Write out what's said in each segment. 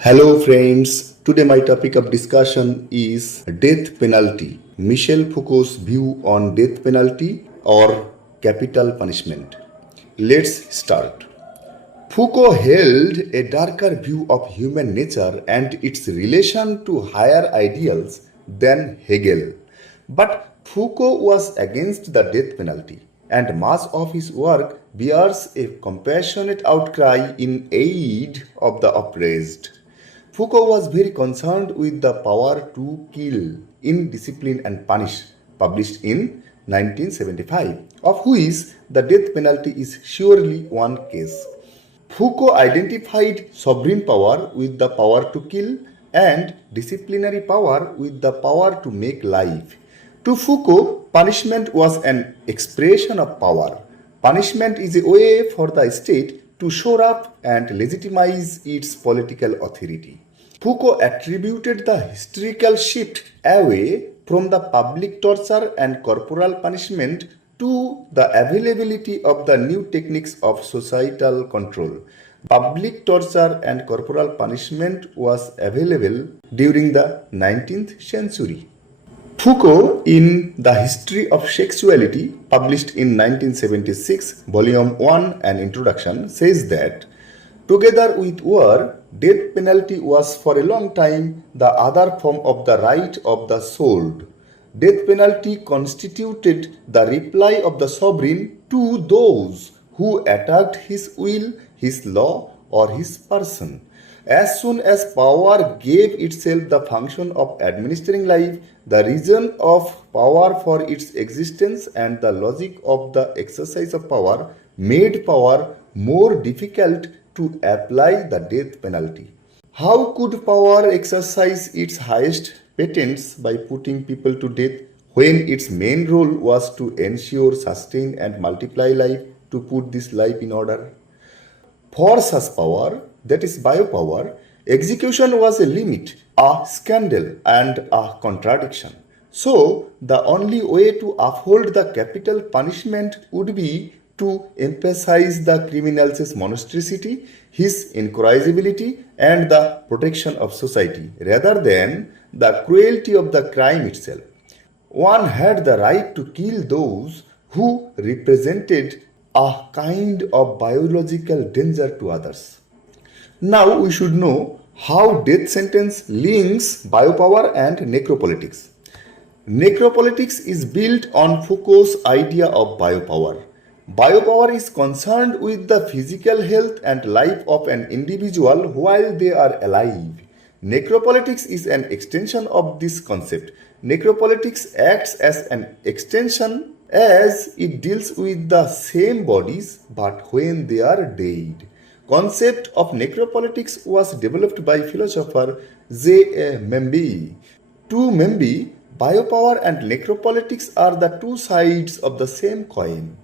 Hello friends, today my topic of discussion is death penalty. Michel Foucault's view on death penalty or capital punishment. Let's start. Foucault held a darker view of human nature and its relation to higher ideals than Hegel. But Foucault was against the death penalty, and much of his work bears a compassionate outcry in aid of the oppressed. Foucault was very concerned with the power to kill in Discipline and Punish, published in 1975, of which the death penalty is surely one case. Foucault identified sovereign power with the power to kill and disciplinary power with the power to make life. To Foucault, punishment was an expression of power. Punishment is a way for the state to shore up and legitimize its political authority. Foucault attributed the historical shift away from the public torture and corporal punishment to the availability of the new techniques of societal control. Public torture and corporal punishment was available during the 19th century. Foucault, in The History of Sexuality, published in 1976, Volume 1, An Introduction, says that together with war, death penalty was for a long time the other form of the right of the sold. Death penalty constituted the reply of the sovereign to those who attacked his will, his law, or his person. As soon as power gave itself the function of administering life, the reason of power for its existence and the logic of the exercise of power made power more difficult to apply the death penalty. How could power exercise its highest patents by putting people to death when its main role was to ensure, sustain, and multiply life, to put this life in order? For such power, that is biopower, execution was a limit, a scandal, and a contradiction. So, the only way to uphold the capital punishment would be to emphasize the criminal's monstrosity, his incorrigibility, and the protection of society, rather than the cruelty of the crime itself. One had the right to kill those who represented a kind of biological danger to others. Now we should know how death sentence links biopower and necropolitics. Necropolitics is built on Foucault's idea of biopower. Biopower is concerned with the physical health and life of an individual while they are alive. Necropolitics is an extension of this concept. Necropolitics acts as an extension as it deals with the same bodies but when they are dead. Concept of necropolitics was developed by philosopher J. Membi. To Membi, biopower and necropolitics are the two sides of the same coin.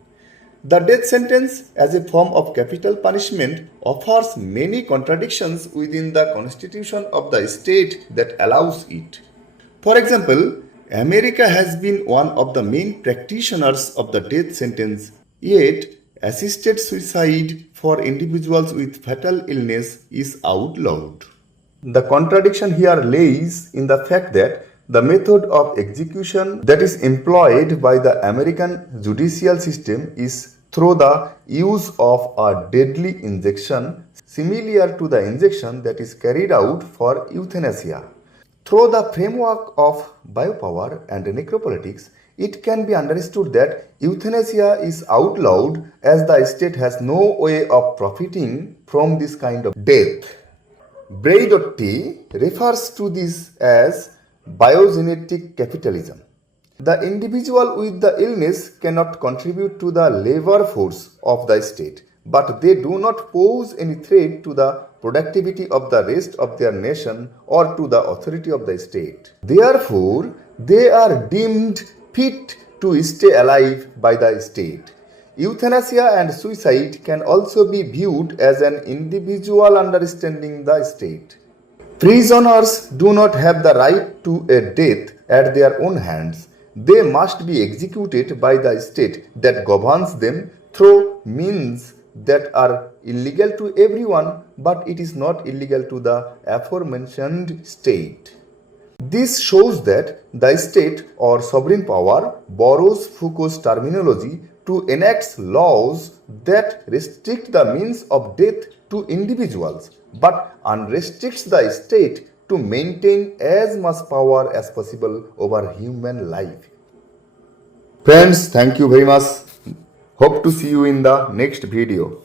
The death sentence as a form of capital punishment offers many contradictions within the constitution of the state that allows it. For example, America has been one of the main practitioners of the death sentence, yet assisted suicide for individuals with fatal illness is outlawed. The contradiction here lays in the fact that the method of execution that is employed by the American judicial system is through the use of a deadly injection similar to the injection that is carried out for euthanasia. Through the framework of biopower and necropolitics, it can be understood that euthanasia is outlawed as the state has no way of profiting from this kind of death. Braidotti refers to this as biogenetic capitalism. The individual with the illness cannot contribute to the labor force of the state, but they do not pose any threat to the productivity of the rest of their nation or to the authority of the state. Therefore, they are deemed fit to stay alive by the state. Euthanasia and suicide can also be viewed as an individual understanding the state. Prisoners do not have the right to a death at their own hands. They must be executed by the state that governs them through means that are illegal to everyone but it is not illegal to the aforementioned state. This shows that the state or sovereign power borrows Foucault's terminology to enact laws that restrict the means of death to individuals but unrestricts the state to maintain as much power as possible over human life. Friends, thank you very much. Hope to see you in the next video.